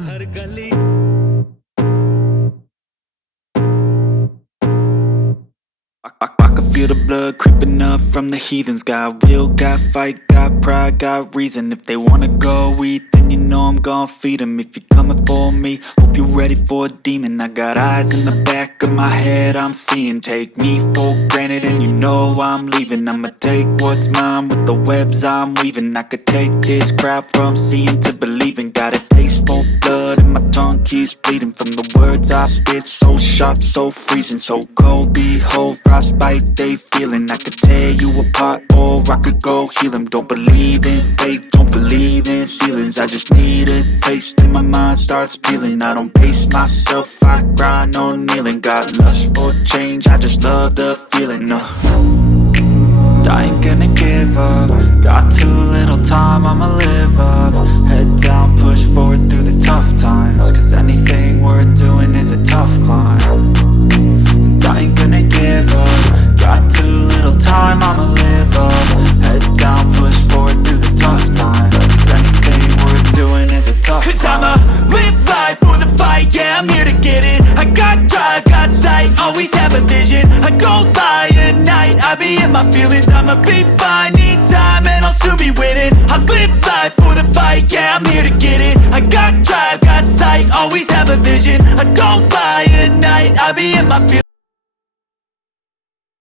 हर गली I can feel the blood creeping up from the heathens. Got will, got fight, got pride, got reason. If they wanna go eat, then you know I'm gon' feed them. If you're coming for me, hope you're ready for a demon. I got eyes in the back of my head, I'm seeing. Take me for granted and you know I'm leaving. I'ma take what's mine with the webs I'm weaving. I could take this crowd from seeing to believing. Got a taste for blood and my tongue keeps bleeding from the words I spit. So sharp, so freezing, so cold. Behold, frostbite they feeling. I could tear you apart or I could go heal them. Don't believe in fate, don't believe in ceilings. I just need a taste and my mind starts peeling. I don't pace myself, I grind on kneeling. Got lust for change, I just love the feeling. I ain't gonna give up. Got too little time, I'ma live up. Head down, push forward through the tough times. Cause anything worth doing is a tough climb. And I ain't gonna give up. Got too little time, I'ma live up. Head down, push forward through the tough times. Cause anything worth doing is a tough climb. Cause I'ma live life for the fight, yeah, I'm here to get it. I got drive, got sight, always have a vision. I don't lie at night, I be in my feelings. I'ma be fine, need time and I'll soon be winning. I live life for the fight, yeah, I'm here to get it. I got drive, got sight, always have a vision. I don't lie at night, I be in my feelings.